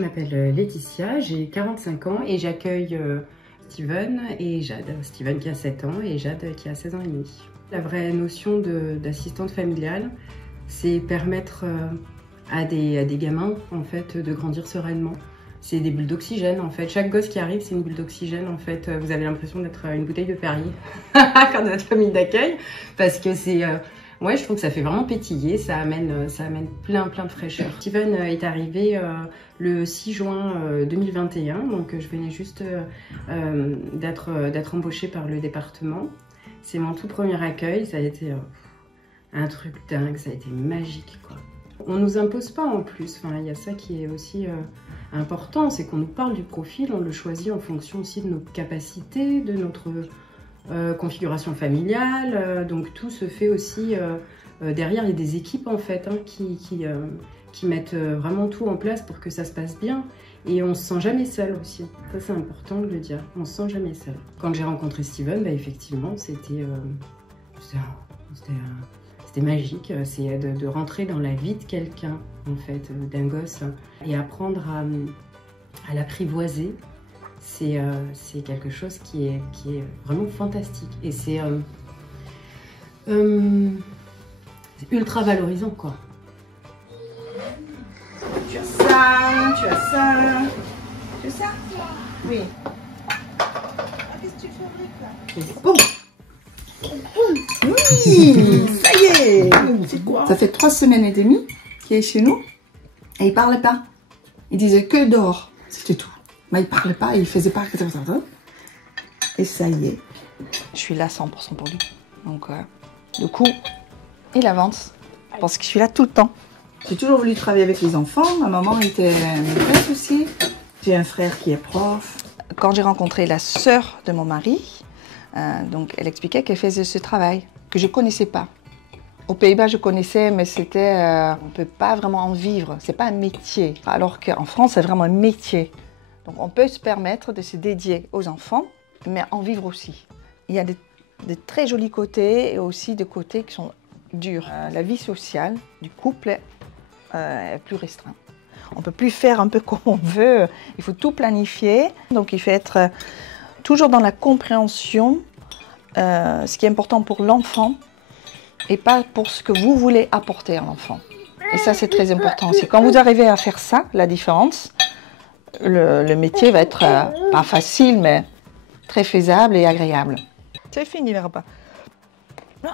je m'appelle Laetitia, j'ai 45 ans et j'accueille Steven et Jade. Steven qui a 7 ans et Jade qui a 16 ans et demi. La vraie notion d'assistante familiale, c'est permettre à des gamins en fait, de grandir sereinement. C'est des bulles d'oxygène en fait. Chaque gosse qui arrive, c'est une bulle d'oxygène en fait. Vous avez l'impression d'être une bouteille de Perrier quand votre famille d'accueil, parce que c'est... ouais, je trouve que ça fait vraiment pétiller, ça amène plein de fraîcheur. Steven est arrivé le 6 juin 2021, donc je venais juste d'être embauchée par le département. C'est mon tout premier accueil, ça a été un truc dingue, ça a été magique quoi. On nous impose pas en plus, enfin, il y a ça qui est aussi important, c'est qu'on nous parle du profil, on le choisit en fonction aussi de nos capacités, de notre configuration familiale, donc tout se fait aussi derrière. Il y a des équipes en fait hein, qui mettent vraiment tout en place pour que ça se passe bien, et on se sent jamais seul aussi. Ça c'est important de le dire, on se sent jamais seul. Quand j'ai rencontré Steven, bah, effectivement c'était magique, c'est de rentrer dans la vie de quelqu'un en fait, d'un gosse, et apprendre à l'apprivoiser. C'est quelque chose qui est vraiment fantastique, et c'est ultra valorisant quoi. Tu as ça, tu as ça, tu as ça? Oui. Qu'est-ce que tu fabriques là? Boum! Oui, ça y est. C'est quoi? Ça fait 3 semaines et demie qu'il est chez nous et il parlait pas. Il disait que dehors, c'était tout. Mais il parlait pas, il faisait pas. Et ça y est. Je suis là 100% pour lui. Donc, du coup, il avance parce que je suis là tout le temps. J'ai toujours voulu travailler avec les enfants. Ma maman était maîtresse aussi. J'ai un frère qui est prof. Quand j'ai rencontré la sœur de mon mari, donc elle expliquait qu'elle faisait ce travail que je connaissais pas. Aux Pays-Bas, je connaissais, mais c'était, on peut pas vraiment en vivre. C'est pas un métier. Alors qu'en France, c'est vraiment un métier. Donc on peut se permettre de se dédier aux enfants, mais en vivre aussi. Il y a de très jolis côtés et aussi des côtés qui sont durs. La vie sociale du couple est plus restreinte. On peut plus faire un peu comme on veut. Il faut tout planifier. Donc il faut être toujours dans la compréhension, ce qui est important pour l'enfant et pas pour ce que vous voulez apporter à l'enfant. Et ça, c'est très important aussi. Quand vous arrivez à faire ça, la différence, le métier va être pas facile, mais très faisable et agréable. C'est fini le repas. Non,